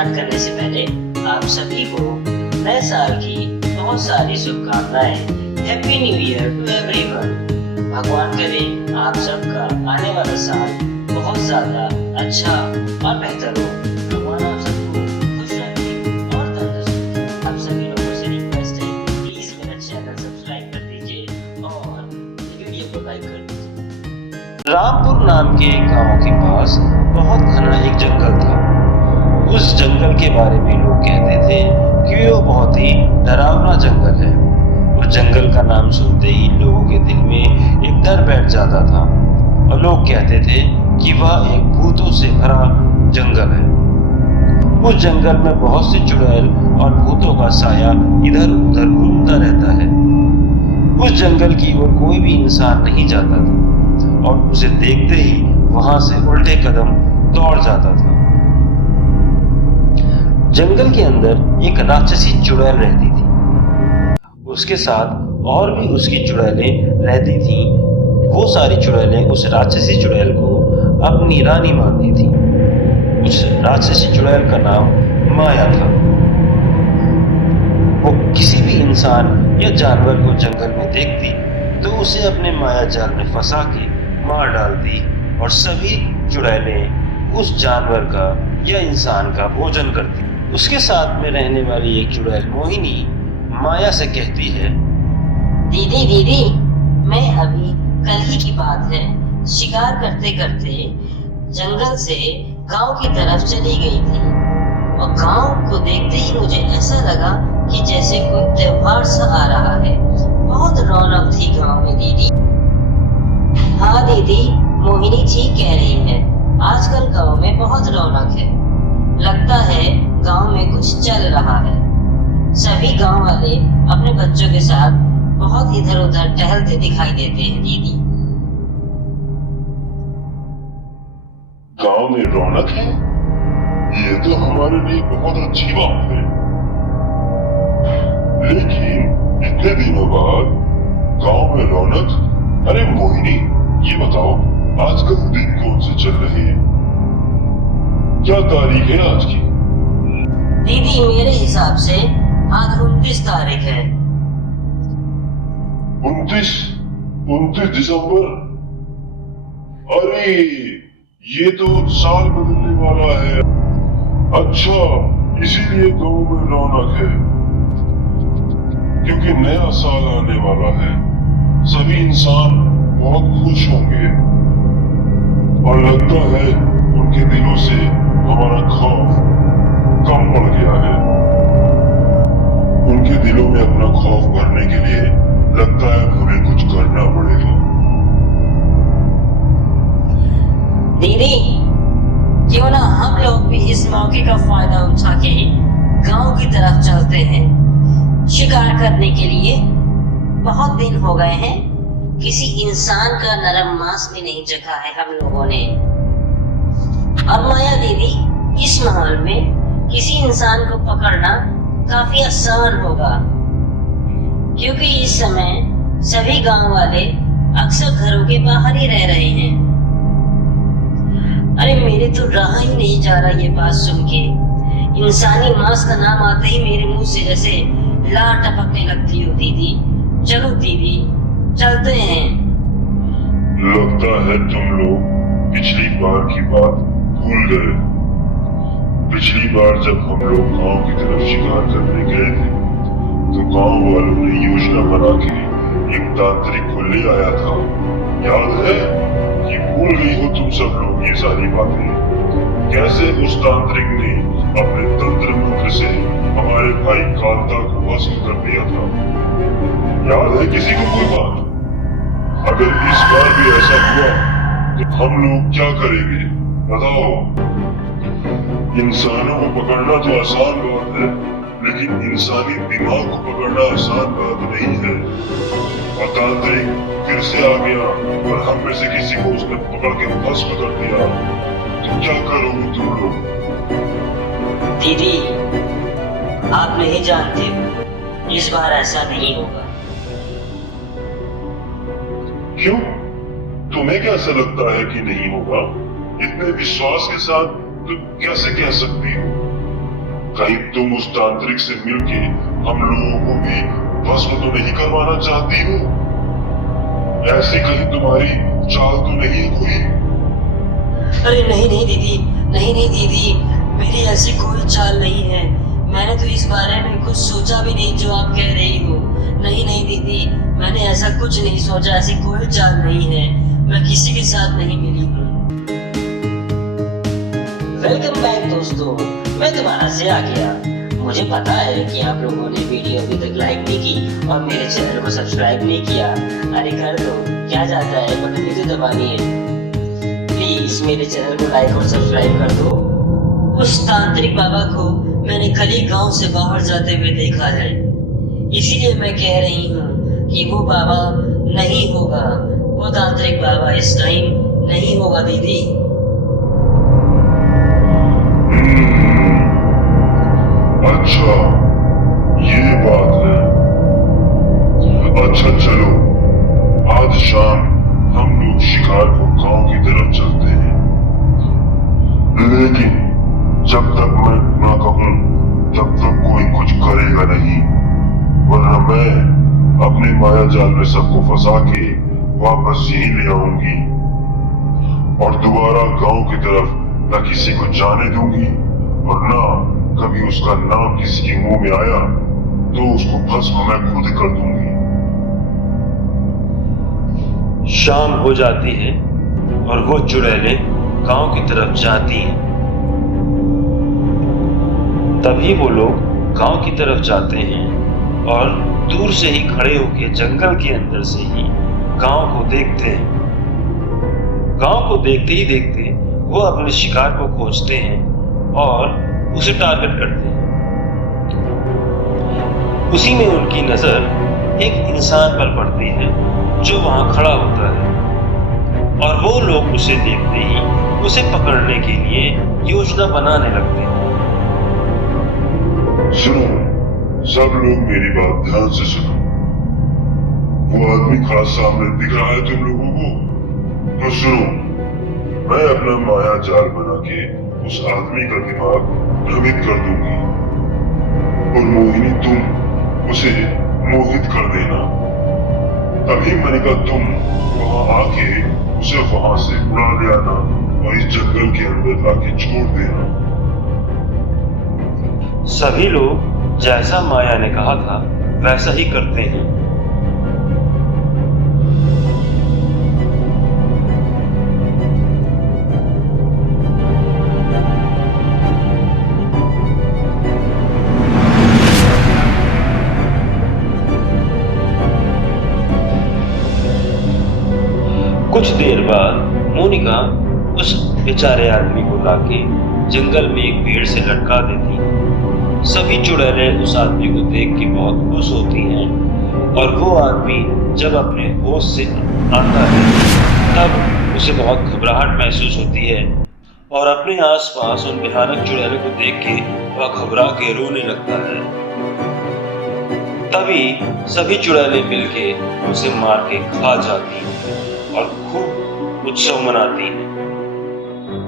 Start करने से पहले आप सभी को नए साल की बहुत सारी शुभकामनाएं। Happy new year to everyone. भगवान करे आप सबका आने वाला साल बहुत ज्यादा अच्छा और बेहतर हो। भगवान आप सबको खुश रखे और तंदुरुस्त रखे। आप सभी लोगों से रिक्वेस्ट है, प्लीज मेरा चैनल सब्सक्राइब कर दीजिए और वीडियो को लाइक कर दीजिए। रामपुर नाम के एक गांव के पास बहुत घना एक जंगल था। उस जंगल के बारे में लोग कहते थे कि वो बहुत ही डरावना जंगल है और जंगल का नाम सुनते ही लोगों के दिल में एक डर बैठ जाता था और लोग कहते थे कि वह एक भूतों से भरा जंगल है। उस जंगल में बहुत सी चुड़ैल और भूतों का साया इधर उधर घूमता रहता है। उस जंगल की ओर कोई भी इंसान नहीं जाता था और उसे देखते ही वहां से उल्टे कदम दौड़ जाता था। जंगल के अंदर एक राक्षसी चुड़ैल रहती थी। उसके साथ और भी उसकी चुड़ैलें रहती थीं। वो सारी चुड़ैलें उस राक्षसी चुड़ैल को अपनी रानी मानती थीं। उस राक्षसी चुड़ैल का नाम माया था। वो किसी भी इंसान या जानवर को जंगल में देखती तो उसे अपने माया जाल में फंसा के मार डालती और सभी चुड़ैलें उस जानवर का या इंसान का भोजन करती। उसके साथ में रहने वाली एक चुड़ैल मोहिनी माया से कहती है, दीदी दीदी, मैं अभी कल ही की बात है, शिकार करते करते जंगल से गांव की तरफ चली गई थी और गांव को देखते ही मुझे ऐसा लगा कि जैसे कोई त्योहार सा आ रहा है। बहुत रौनक थी गांव में दीदी। हाँ दीदी, मोहिनी ठीक कह रही है, आजकल गांव में बहुत रौनक है। लगता है गांव में कुछ चल रहा है। सभी गांव वाले अपने बच्चों के साथ बहुत इधर उधर टहलते दिखाई देते हैं दीदी। गांव में रौनक है? ये तो हमारे लिए बहुत अच्छी बात है। लेकिन इतने दिनों बाद गांव में रौनक? अरे मोहिनी, ये बताओ आजकल दिन कौन से चल रहे हैं? क्या तारीख है आज की? दीदी मेरे हिसाब से आज 29 तारीख है। 29 दिसंबर? अरे ये तो साल बदलने वाला है। अच्छा, इसीलिए गांव में रौनक है क्योंकि नया साल आने वाला है। सभी इंसान बहुत खुश होंगे और लगता है उनके दिलों से हमारा खौफ कम पड़ गया है। उनके दिलों में अपना खौफ भरने के लिए लगता है हमें कुछ करना पड़ेगा। दीदी, क्यों ना हम लोग भी इस मौके का फायदा उठा के गांव की तरफ चलते हैं शिकार करने के लिए। बहुत दिन हो गए हैं, किसी इंसान का नरम मांस भी नहीं चखा है हम लोगों ने। अब माया दीदी, इस माहौल में किसी इंसान को पकड़ना काफी आसान होगा क्योंकि इस समय सभी गांव वाले अक्सर घरों के बाहर ही रह रहे हैं। अरे मेरे तो रहा ही नहीं जा रहा ये बात सुन के। इंसानी मांस का नाम आते ही मेरे मुंह से जैसे लार टपकने लगती हो दीदी। चलो दीदी, चलते हैं। लगता है तुम लोग पिछली बार की बात भूल गए। पिछली बार जब हम लोग गांव की तरफ शिकार करने गए थे तो गांव वालों ने योजना बना के एक तांत्रिक को ले आया था। याद है कि भूल गई हो तुम सब लोग ये सारी बातें? कैसे उस तांत्रिक ने अपने तंत्र मंत्र से हमारे भाई कांता को भस्म कर दिया था? याद है किसी को कोई बात? अगर इस बार भी ऐसा हुआ तो हम लोग क्या करेंगे बताओ? इंसानों को पकड़ना तो आसान बात है, लेकिन इंसानी दिमाग को पकड़ना आसान बात नहीं है। और तांत्रिक फिर से आ गया और हम में से किसी को उसने पकड़ के भस्म कर दिया तो क्या करोगे तुम लोग? दीदी, आप नहीं जानते हो, इस बार ऐसा नहीं होगा। क्यों? तुम्हें कैसा लगता है कि नहीं होगा? इतने विश्वास के साथ तुम कैसे कह सकती हो? कहीं तुम उस तांत्रिक से मिलके हम लोगों को भी भस्म तो नहीं करवाना चाहती हो? ऐसी कहीं तुम्हारी चाल तो नहीं है कोई? अरे नहीं नहीं दीदी, नहीं नहीं दीदी, मेरी ऐसी कोई चाल नहीं है। मैंने तो इस बारे में कुछ सोचा भी नहीं जो आप कह रही हो। नहीं नहीं दीदी, मैंने ऐसा कुछ नहीं सोचा, ऐसी कोई चाल नहीं है। मैं किसी के साथ नहीं मिली हूँ। वेलकम बैक दोस्तों, मैं दोबारा से आ गया। मुझे पता है कि आप लोगों ने वीडियो अभी तक लाइक नहीं की और मेरे चैनल को सब्सक्राइब नहीं किया। अरे कर दो, क्या जाता है, बटन ही तो दबानी है। प्लीज मेरे चैनल को लाइक और सब्सक्राइब कर दो। उस तांत्रिक बाबा को मैंने कल ही गांव से बाहर जाते हुए देखा है, इसीलिए मैं कह रही हूँ कि वो बाबा नहीं होगा, वो तांत्रिक बाबा इस टाइम नहीं होगा दीदी। अच्छा, ये बात है। अच्छा चलो, आज शाम हम लोग शिकार को गांव की तरफ चलते हैं। लेकिन जब तक मैं ना कहूं तब तक कोई कुछ करेगा नहीं, वरना मैं अपने माया जाल में सबको फंसा के वापस यहीं ले आऊंगी और दोबारा गांव की तरफ न किसी को जाने दूंगी और ना कभी उसका नाम किसी के मुंह में आया तो उसको भस्म मैं खुद कर दूंगी। शाम हो जाती है और वो चुड़ैलें गांव की तरफ जाती हैं। तभी वो लोग गांव की तरफ जाते हैं और दूर से ही खड़े होकर जंगल के अंदर से ही गांव को देखते हैं। गांव को देखते ही देखते वो अपने शिकार को खोजते हैं और उसे टारगेट करते हैं। उसी में उनकी नजर एक इंसान पर पड़ती है जो वहां खड़ा होता है और वो लोग उसे देखते ही उसे पकड़ने के लिए योजना बनाने लगते हैं। सुनो, सब लोग मेरी बात ध्यान से सुनो। वो आदमी खड़ा सामने दिख रहा है तुम लोगों को? तो सुनो, मैं अपना माया जाल बना के उस आदमी का दिमाग भ्रमित कर दूंगी और मोहिनी तुम उसे मोहित कर देना। तभी मनिका तुम वहां आके उसे वहां से उड़ा ले आना और इस जंगल के अंदर लाके छोड़ देना। सभी लोग जैसा माया ने कहा था वैसा ही करते हैं। कुछ देर बाद मोनिका उस बेचारे आदमी को लाके जंगल में एक पेड़ से लटका देती है। सभी चुड़ैलें उस आदमी को देख के बहुत खुश होती हैं और वो आदमी जब अपने होश से आता है तब उसे बहुत घबराहट महसूस होती है और अपने आसपास उन भयानक चुड़ैलों को देख के वह घबरा के रोने लगता है। तभी सभी चुड़ैलें मिलके उसे मार के खा जाती हैं और खूब उत्सव मनाती हैं।